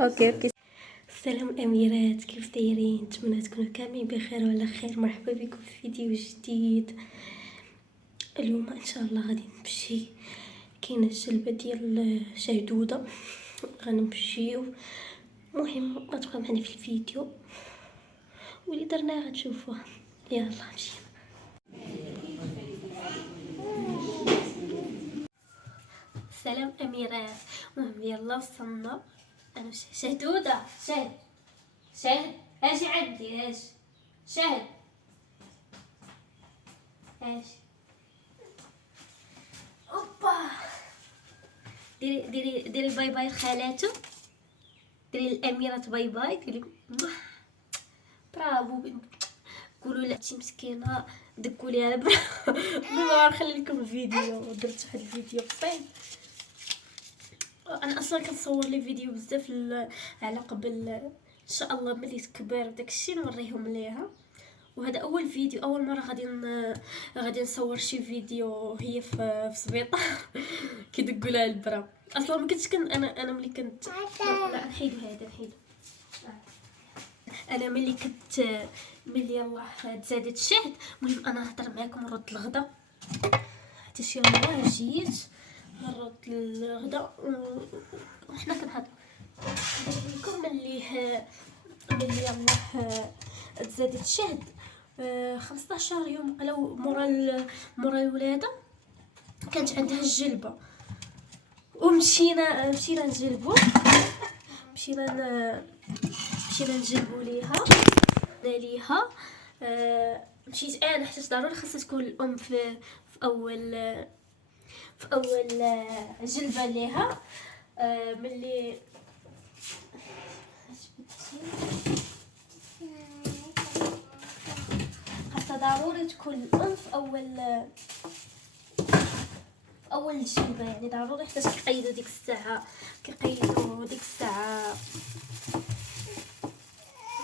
اوكي. السلام اميرات، كيف دايرين؟ نتمنى تكونوا كاملين بخير وعلى خير. مرحبا بكم في فيديو جديد. اليوم ان شاء الله غادي نمشي، كاينه الجلبه ديال شهدوده غنمشيو. المهم غتبقى معنا في الفيديو واللي درناه غتشوفوه. يلا مشينا. سلام اميرات. المهم يلا وصلنا. انا شهدوده شهد اجي عندي شهد اجي. اوبا، ديري باي باي لخالاتو، ديري الاميره باي باي، ديري برافو بنت. قولوا لا انتي مسكينه، دكوا ليها بالنهار. خلي لكم الفيديو، درت واحد الفيديو بسيط. انا اصلا كنصور لي فيديو بزاف على قبل ان شاء الله ملي تكبر وداكشي نوريهم ليها. وهذا اول فيديو، اول مره غادي نصور شي فيديو هي في سبيطار كيدقوا لها البرا. اصلا ما كنتش انا ملي كنت لا نحيدو هذا نحيدو. انا ملي يلاه تزادت الشهد. المهم انا نهضر معاكم ونرد الغدا حتى شي يلاه جيت نرد الغدا وحنا كنهضروا لكم ملي يلاه تزادت الشهد. 15 يوم قلاو مورا الولاده كانت عندها الجلبه، ومشينا نجلبو، مشينا نجلبو ليها. مشيت انا حيت ضروري خاصها تكون الام في اول جلبه ليها. ملي خاصها ضروري تكون الام في اول جلبه، يعني ضروري حتى كيقيدوا ديك الساعه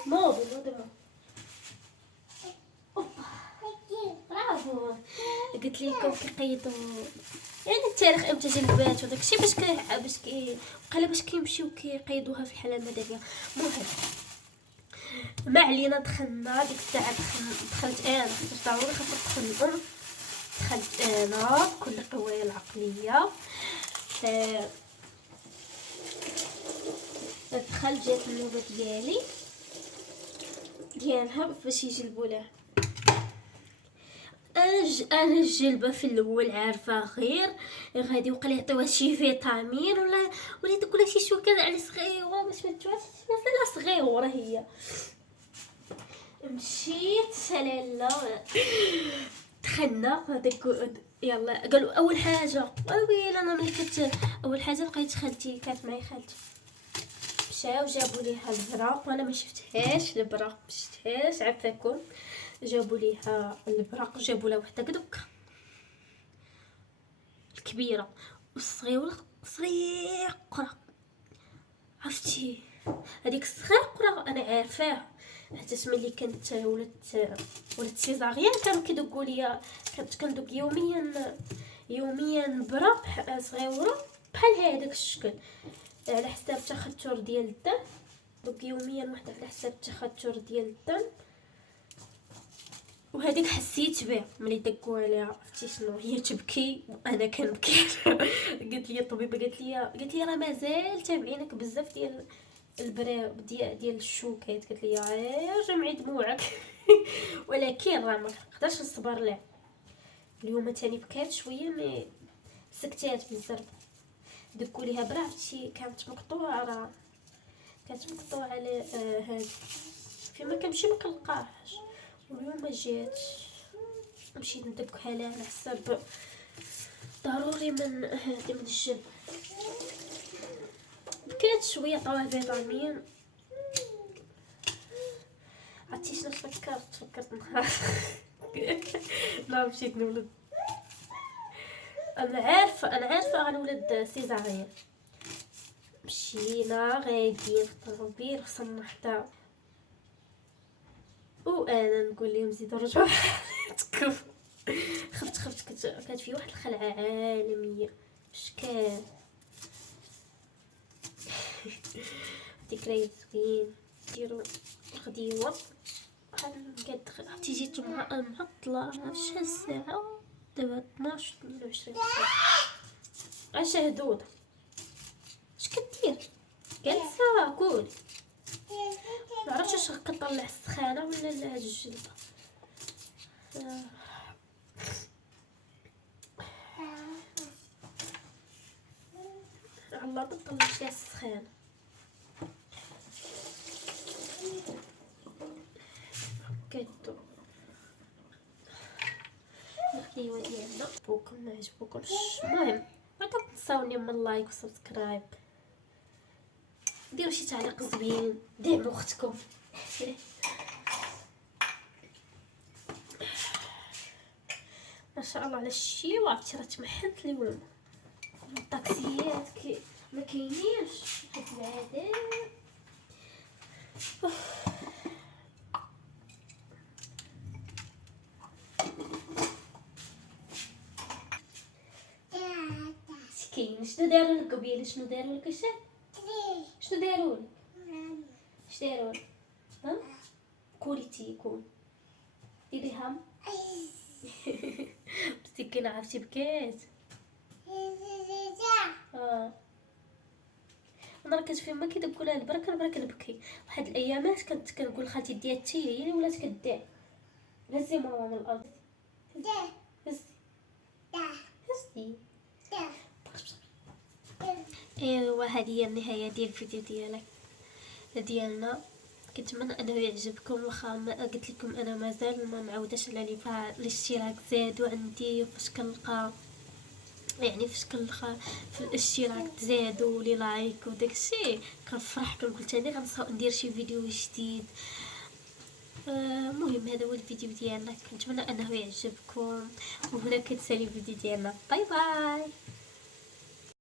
نوض برافو. قلت لكم كيقيدوا يعني التاريخ امتى جلبات وداكشي باش كيمشيو كيقيدوها في الحاله المدنيه. المهم ما علينا، دخلنا ديك الساعه. دخلت انا حيت ضروري خاصها تدخل الام. دخلت انا بكل قوايا العقليه. دخلت جات النوبه ديالها باش يجلبوا لها. انا الجلبه في الاول عارفه غير غادي وقال يعطيوها شي فيتامين ولا تقول شي شوكه على صغيره باش ما تجوعش. مازال صغيره هي. مشيت لالا دخلنا هذاك. يلا قالوا اول حاجه ويلي انا ملي اول حاجه لقيت خالتي، كانت معايا خالتي، مشاو جابوا ليها البراق وانا ما شفتهاش. البراق ما شفتهاش عفاكم. جابوا ليها البراق، جابوا لها وحده كدوك الكبيره صغيره. عرفتي هذيك الصغيره انا عارفاها حتى ملي كنت ولدت سيزاريان كانوا كيدقوا ليا. كندق يوميا براق صغيره بحال هذاك الشكل على حساب التخثر ديال الدم. دق يوميا وحده على حساب التخثر ديال الدم. وهذيك حسيت بها ملي دقوا عليها. عرفتي شنو هي؟ تبكي وانا كنبكي. قالت لي الطبيبه، قالت لي راه مازال تابعينك بزاف ديال ديال الشوكات. قالت لي غير جمعي دموعك. ولكن راه ما نقدرش نصبر لها. اليوم تاني بكات شويه مي سكتات بزاف. دقوا ليها برا. عرفتي كانت مقطوعه على هذا فيما كنمشي ما كنلقاهاش. واليوم ما جاتش، مشيت ندقها لها على حساب ضروري من الجلب. بكات شويه طوال فيتامين. عرفتي شنو فكرت نهار لا مشيت نولد. انا عارفه غنولد سيزاريان. مشينا غاديين في الطوموبيل وصلنا حتى وانا نقول لهم زيدوا رجعوا تكف. خفت كانت في واحد الخلعه عالميه. اش كان ذكريات زوين. ديروا الغديوه قد تيجي معطله. شحال الساعه دابا 12 22. اش هدوده اش كدير جالسه كول؟ معرفتش واش كطلع السخانه ولا هاد الجلده. الله تطلع شي السخانه. كدو الحليوه ديالنا عجبوكم ما عجبوكمش، المهم ما تنساوني من اللايك وسبسكرايب، ديروا شي تعليق زوين، دعموا اختكم. ما شاء الله على الشي. وعرفتي راه تمحنت لي ولا الطاكسيات ما كاينينش هاد العادات. كاين شنو داروا لك قبيله؟ شنو داروا لك؟ شنو داروا لك؟ اش داروا لك؟ ها كولي تيكون ديري هم. مسكينه عرفتي بكات. انا كتفهم ما كيدق لها البركه نبكي. واحد الايامات كنت كنقول خالتي ديالتي هي اللي ولات كدير. هزي ماما من الارض. هزي. ايوا هذه هي النهايه ديال الفيديو ديالنا. كنتمنى انه يعجبكم. واخا ما قلت لكم انا مازال ما معوداش على الاشتراك زادوا عندي. فاش كنلقى يعني في الاشتراك تزادوا لي لايك وداكشي كنفرح، كنقول تاني غنصاوب ندير شي فيديو جديد. المهم هذا هو الفيديو ديالنا، كنتمنى انه يعجبكم. وهنا كتسالي الفيديو ديالنا. باي باي.